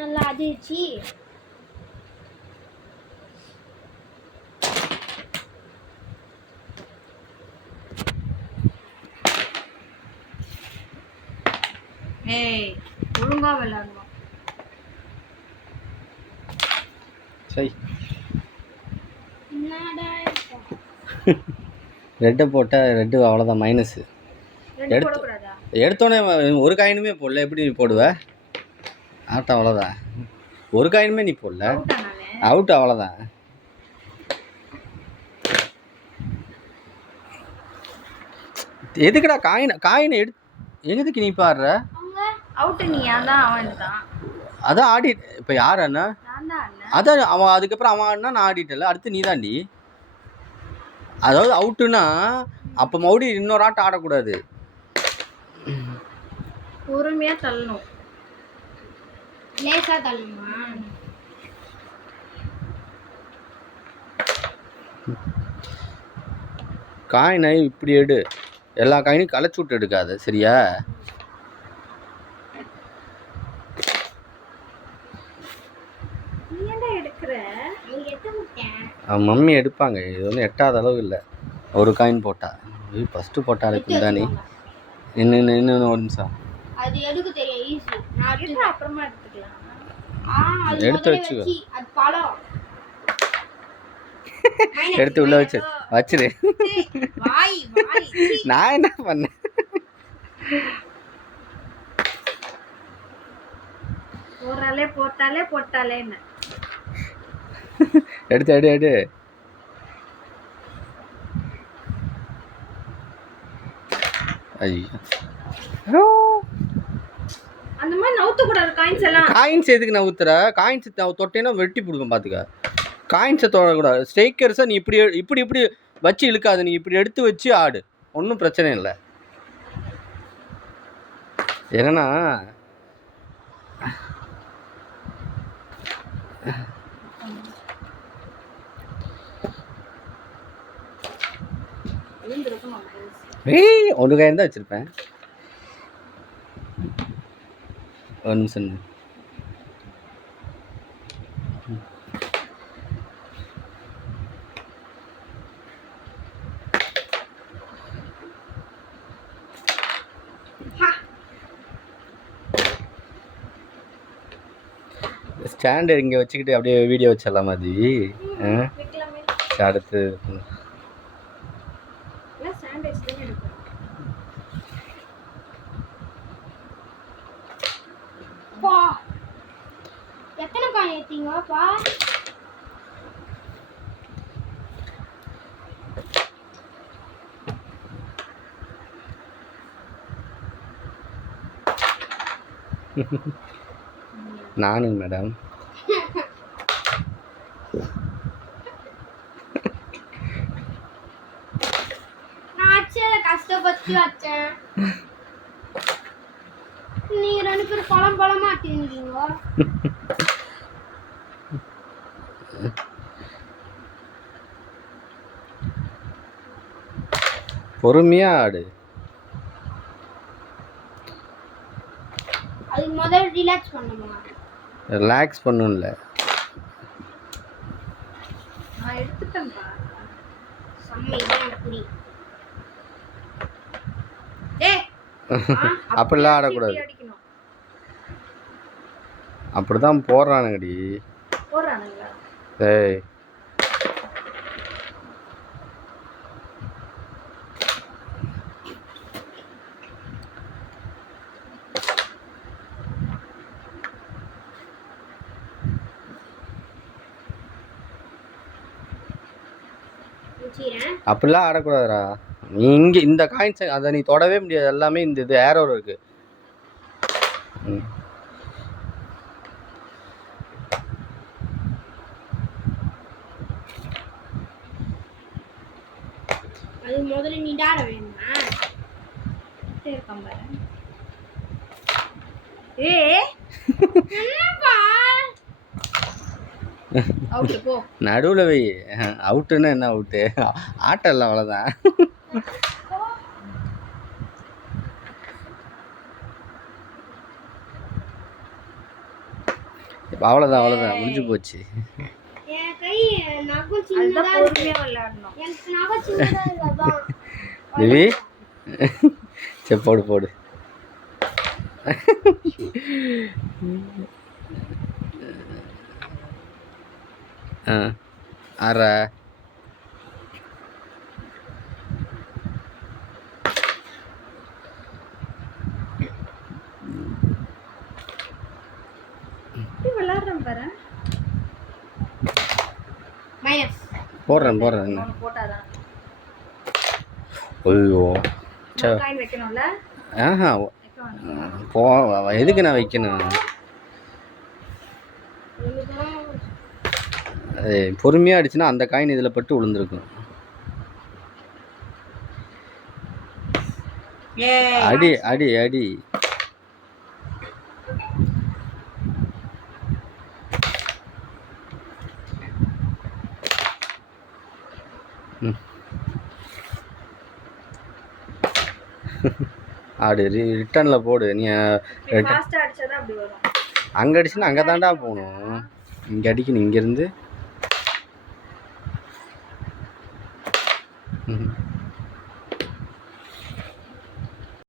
நல்லா அதிர்ச்சி. ஏய் ஒழுங்கா விளையாடணும். சரி என்னடா ரெட்டை போட்டால் ரெட்டு அவ்வளோதான் மைனஸு. எடுத்தோடனே ஒரு காயினுமே போடல, எப்படி நீ போடுவ? ஆட்டம் அவ்வளோதான். ஒரு காயினுமே நீ போடல, அவுட் அவ்வளோதான். எதுக்குடா காயினை எதுக்கு நீ பாடுற? அவுட் நீ அதான் அவன் தான். அதான் ஆடி. இப்போ யார் அண்ணா? அதான் அவன். அதுக்கப்புறம் அவன் ஆடினா நான் ஆடிட்டல, அடுத்து நீ தாண்டி. அதாவது அவுட்டுன்னா அப்போ மறுபடியும் இன்னொரு ஆட்டம் ஆடக்கூடாது. பொறுமையா தள்ளணும். லேசா தள்ளணுமா? காயினை இப்படி எடு, எல்லா காயினையும் களைச்சி விட்டு எடுக்காது, சரியா? மம்மி எடுப்பாங்க, இது ஒன்றும் எட்டாத அளவு இல்லை. ஒரு காயின் போட்டா ஃபஸ்ட்டு போட்டா இருக்கு தானே. இன்னும் ஒரு நிமிஷம் அது எடுக்க தெரியும், ஈஸி. நான் அப்புறமா எடுத்துக்கலாம். எடுத்து வச்சுக்கோ. அது பழம் எடுத்து உள்ள வச்சிரு. நான் என்ன பண்ணேன்? போட்டாலே என்ன எடுத்து எடு. ஐயோ அந்த மாதிரி நவுத்த கூடாது. காயின்ஸ் எல்லாம் காயின்ஸ் எதுக்கு நவுத்துற? காயின்ஸ் தொட்டேன்னா வெட்டி போடுவேன் பார்த்துக்க. காயின்ஸை தொடக்கூடாது. ஸ்ட்ரைக்கர்ஸை நீ இப்படி வச்சு இழுக்காது. நீ இப்படி எடுத்து வச்சு ஆடு, ஒன்றும் பிரச்சனை இல்லை. ஏன்னா ஒன்று காயின் தான் வச்சுருப்பேன். ஒரு நிமிஷம். ஸ்டாண்டு இங்கே வச்சுக்கிட்டு அப்படியே வீடியோ வச்சிடலாம் மாதிரி. அடுத்து எத்தனை காயின் ஏத்தீங்கப்பா? நானுங்க மேடம். கஷ்டப்பட்டு வச்சேன். நீ ரெண்டு பேரும் பழமா ஆட்டிருந்தீங்க. பொறுமையா ஆடு. அது முதல்ல ரிலாக்ஸ் பண்ணுமா? ரிலாக்ஸ் பண்ணும்ல. நான் எடுத்துட்டேன் பா. சம்மைதான் புடி. அப்படிலாம் ஆடக்கூடாது. அப்படிதான் போடுறானுங்கடி. ஏய் அப்படிலாம் ஆடக்கூடாதுடா. நீ இங்கே இந்த காயின்ஸ் அதை நீ தொடவே முடியாது. எல்லாமே இந்த இது ஏரோ இருக்கு. அது முதல்ல நீ டாட வேணுமா? சரி கம்பர. என்னப்பா? அவுட் போ. நடுவுல வை. அவுட்னா என்ன அவுட்டு? ஆட்டம் இல்லை, அவ்வளோதான். இப்போ அவ்வளோதான் முடிஞ்சு போச்சு. என் கை நகம் சின்னதா பொறுமையா விளையாடணும். எனக்கு நகம் சின்னதா இல்லதான். திவி சரி போடு. ஆறா விளையாடுறேன் பாரு. மைனஸ் போடுறேன் போட்டாதான். ஐயோ காயின் வைக்கணும்ல. ஆஹா போ எதுக்கு நான் வைக்கணும்? பொறுமையாக அடிச்சுன்னா அந்த காயின் இதில் பட்டு விழுந்துருக்கும். அடி ஆடு ரிட்டர்னில் போடு. நீ அங்கே அடிச்சுன்னா அங்கே தாண்டா போகணும். இங்கே அடிக்கணும் இங்கேருந்து.